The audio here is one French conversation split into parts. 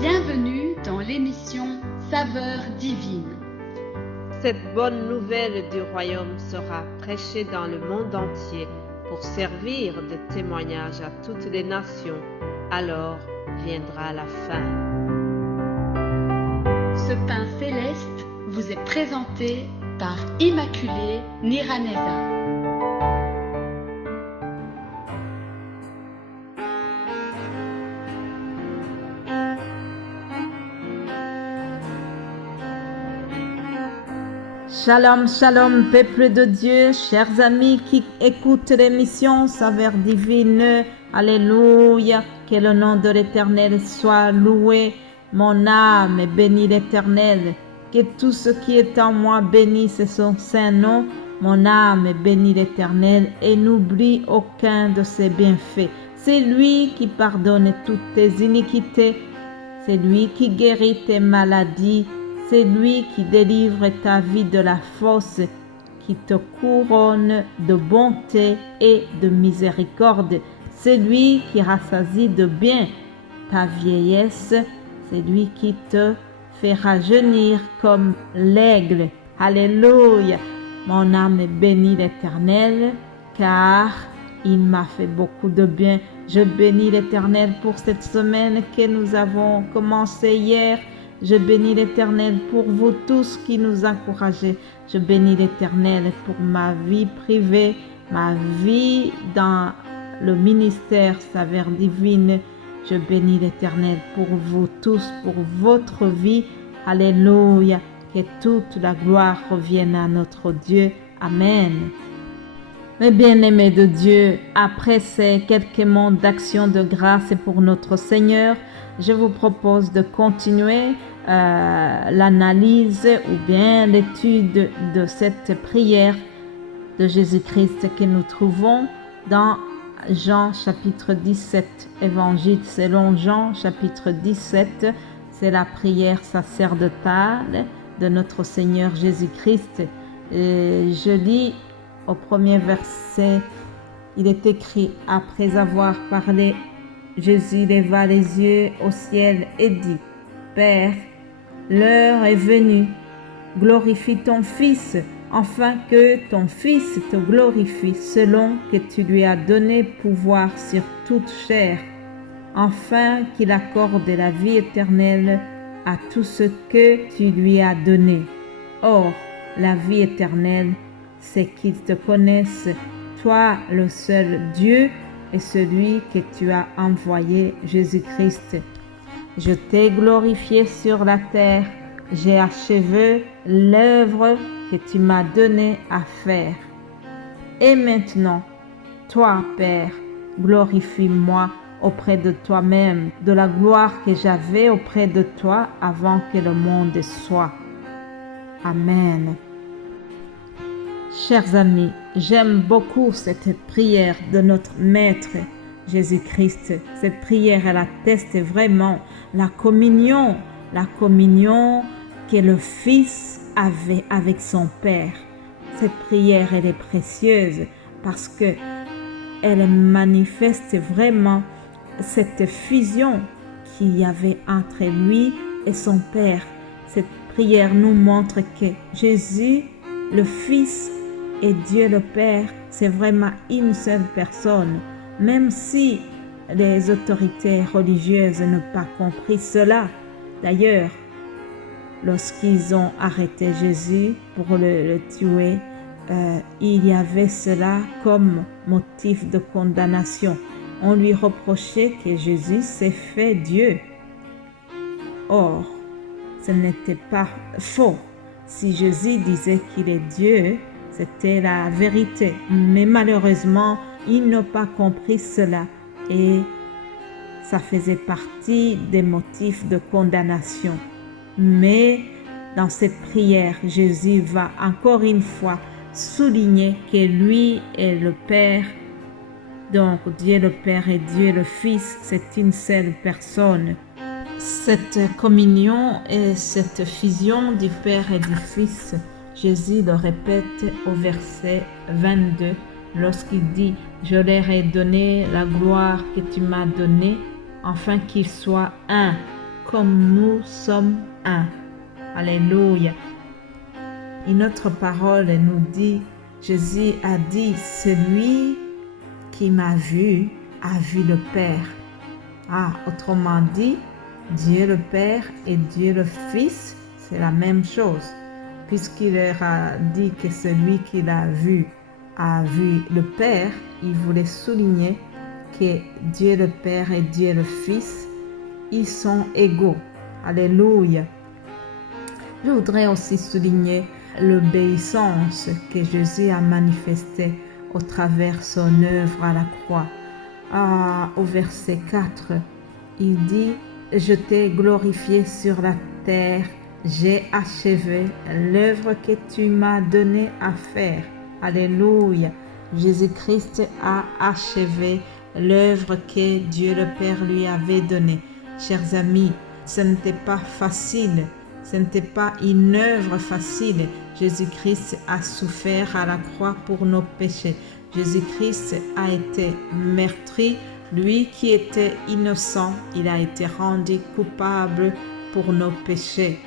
Bienvenue dans l'émission Saveurs divines. Cette bonne nouvelle du royaume sera prêchée dans le monde entier pour servir de témoignage à toutes les nations. Alors viendra la fin. Ce pain céleste vous est présenté par Immaculée Niraneza. Shalom, shalom, peuple de Dieu, chers amis qui écoutent l'émission Saveurs divines. Alléluia, que le nom de l'Éternel soit loué. Mon âme bénit l'Éternel, que tout ce qui est en moi bénisse son saint nom. Mon âme bénit l'Éternel et n'oublie aucun de ses bienfaits. C'est lui qui pardonne toutes tes iniquités, c'est lui qui guérit tes maladies. C'est lui qui délivre ta vie de la fosse, qui te couronne de bonté et de miséricorde. C'est lui qui rassasie de bien ta vieillesse. C'est lui qui te fait rajeunir comme l'aigle. Alléluia. Mon âme bénit l'Éternel, car il m'a fait beaucoup de bien. Je bénis l'Éternel pour cette semaine que nous avons commencée hier. Je bénis l'Éternel pour vous tous qui nous encouragez. Je bénis l'Éternel pour ma vie privée, ma vie dans le ministère Saveurs divines. Je bénis l'Éternel pour vous tous, pour votre vie. Alléluia. Que toute la gloire revienne à notre Dieu. Amen. Mes bien-aimés de Dieu, après ces quelques mots d'action de grâce pour notre Seigneur, je vous propose de continuer l'analyse ou bien l'étude de cette prière de Jésus-Christ que nous trouvons dans Jean chapitre 17, Évangile selon Jean chapitre 17. C'est la prière sacerdotale de notre Seigneur Jésus-Christ. Je lis au premier verset, il est écrit: après avoir parlé, Jésus leva les yeux au ciel et dit: Père, l'heure est venue, glorifie ton Fils, afin que ton Fils te glorifie, selon que tu lui as donné pouvoir sur toute chair, afin qu'il accorde la vie éternelle à tout ce que tu lui as donné. Or, la vie éternelle, c'est qu'ils te connaissent, toi le seul Dieu, et celui que tu as envoyé, Jésus-Christ. Je t'ai glorifié sur la terre, j'ai achevé l'œuvre que tu m'as donnée à faire. Et maintenant, toi, Père, glorifie-moi auprès de toi-même, de la gloire que j'avais auprès de toi avant que le monde soit. Amen. Chers amis, j'aime beaucoup cette prière de notre Maître Jésus-Christ. Cette prière, elle atteste vraiment la communion que le Fils avait avec son Père. Cette prière, elle est précieuse parce que elle manifeste vraiment cette fusion qu'il y avait entre lui et son Père. Cette prière nous montre que Jésus, le Fils, et Dieu le Père, c'est vraiment une seule personne. Même si les autorités religieuses n'ont pas compris cela. D'ailleurs, lorsqu'ils ont arrêté Jésus pour le tuer, il y avait cela comme motif de condamnation. On lui reprochait que Jésus s'est fait Dieu. Or, ce n'était pas faux. Si Jésus disait qu'il est Dieu, c'était la vérité. Mais malheureusement, ils n'ont pas compris cela et ça faisait partie des motifs de condamnation. Mais dans cette prière, Jésus va encore une fois souligner que lui est le Père. Donc Dieu le Père et Dieu le Fils, c'est une seule personne. Cette communion et cette fusion du Père et du Fils, Jésus le répète au verset 22 lorsqu'il dit « Je leur ai donné la gloire que tu m'as donnée, afin qu'ils soient un, comme nous sommes un. Alléluia. Une autre parole nous dit, Jésus a dit, celui qui m'a vu a vu le Père. Autrement dit, Dieu le Père et Dieu le Fils, c'est la même chose. Puisqu'il leur a dit que celui qui l'a vu a vu le Père, il voulait souligner que Dieu le Père et Dieu le Fils, ils sont égaux. Alléluia. Je voudrais aussi souligner l'obéissance que Jésus a manifestée au travers son œuvre à la croix. Au verset 4, il dit, « Je t'ai glorifié sur la terre, j'ai achevé l'œuvre que tu m'as donné à faire. » Alléluia. Jésus-Christ a achevé l'œuvre que Dieu le Père lui avait donnée. Chers amis, ce n'était pas facile. Ce n'était pas une œuvre facile. Jésus-Christ a souffert à la croix pour nos péchés. Jésus-Christ a été meurtri. Lui qui était innocent, il a été rendu coupable pour nos péchés.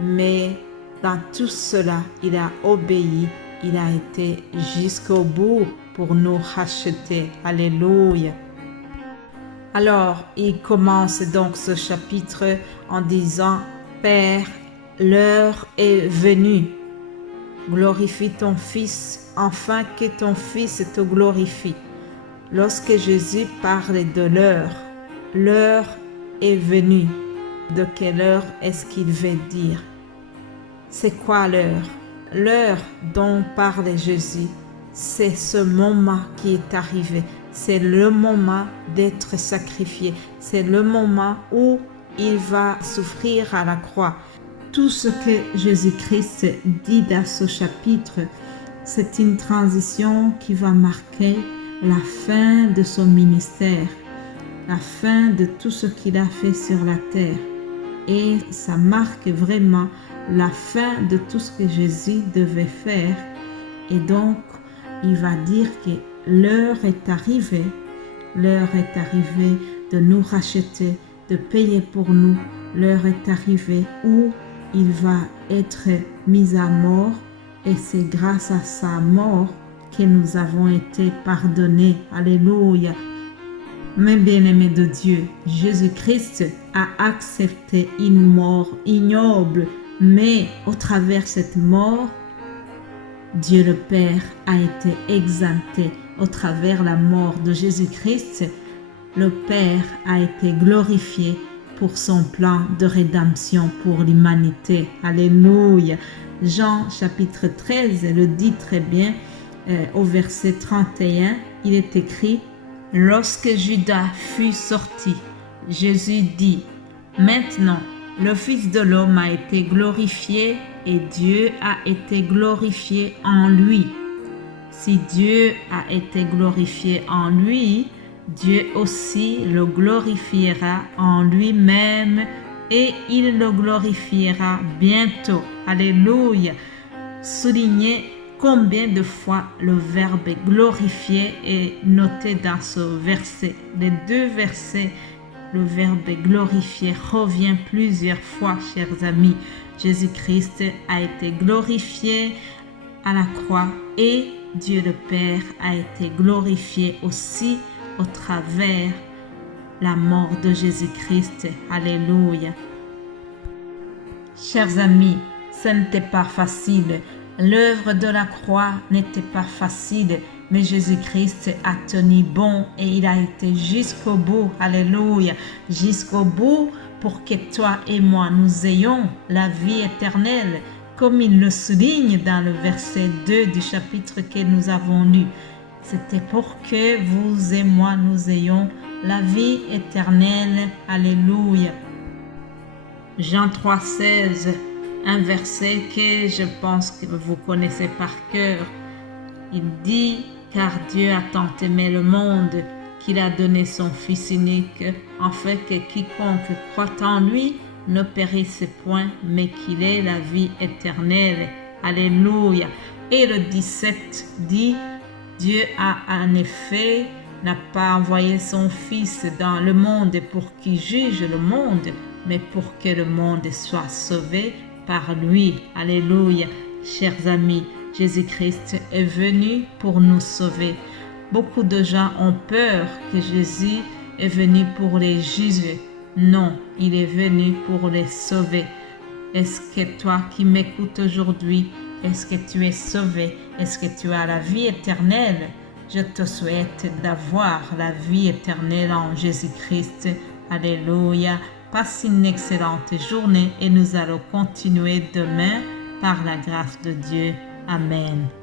Mais dans tout cela, il a obéi. Il a été jusqu'au bout pour nous racheter. Alléluia. Alors, il commence donc ce chapitre en disant, « Père, l'heure est venue. Glorifie ton Fils, afin que ton Fils te glorifie. » Lorsque Jésus parle de l'heure est venue. De quelle heure est-ce qu'il veut dire? C'est quoi l'heure? L'heure dont parle Jésus, c'est ce moment qui est arrivé. C'est le moment d'être sacrifié. C'est le moment où il va souffrir à la croix. Tout ce que Jésus-Christ dit dans ce chapitre, c'est une transition qui va marquer la fin de son ministère, la fin de tout ce qu'il a fait sur la terre. Et ça marque vraiment la fin de tout ce que Jésus devait faire. Et donc, il va dire que l'heure est arrivée de nous racheter, de payer pour nous. L'heure est arrivée où il va être mis à mort et c'est grâce à sa mort que nous avons été pardonnés. Alléluia. Mes bien-aimés de Dieu, Jésus-Christ a accepté une mort ignoble, mais au travers de cette mort, Dieu le Père a été exempté. Au travers la mort de Jésus-Christ, le Père a été glorifié pour son plan de rédemption pour l'humanité. Alléluia. Jean chapitre 13 le dit très bien au verset 31. Il est écrit, « Lorsque Judas fut sorti, Jésus dit, « Maintenant, le Fils de l'homme a été glorifié et Dieu a été glorifié en lui. Si Dieu a été glorifié en lui, Dieu aussi le glorifiera en lui-même et il le glorifiera bientôt. » Alléluia. Soulignez combien de fois le verbe glorifier est noté dans ce verset. Les deux versets, le verbe glorifier revient plusieurs fois, chers amis. Jésus-Christ a été glorifié à la croix et Dieu le Père a été glorifié aussi au travers la mort de Jésus-Christ. Alléluia. Chers amis, ce n'était pas facile. L'œuvre de la croix n'était pas facile, mais Jésus-Christ a tenu bon et il a été jusqu'au bout. Alléluia. Jusqu'au bout pour que toi et moi nous ayons la vie éternelle, comme il le souligne dans le verset 2 du chapitre que nous avons lu. C'était pour que vous et moi nous ayons la vie éternelle. Alléluia. Jean 3,16, un verset que je pense que vous connaissez par cœur. Il dit, « Car Dieu a tant aimé le monde qu'il a donné son Fils unique, afin que quiconque croit en lui ne périsse point, mais qu'il ait la vie éternelle. » Alléluia. Et le 17 dit, « Dieu a en effet n'a pas envoyé son Fils dans le monde pour qu'il juge le monde, mais pour que le monde soit sauvé par lui. Alléluia. Chers amis, Jésus-Christ est venu pour nous sauver. Beaucoup de gens ont peur que Jésus est venu pour les juger. Non, il est venu pour les sauver. Est-ce que toi qui m'écoutes aujourd'hui, est-ce que tu es sauvé? Est-ce que tu as la vie éternelle? Je te souhaite d'avoir la vie éternelle en Jésus-Christ. Alléluia. Passe une excellente journée et nous allons continuer demain par la grâce de Dieu. Amen.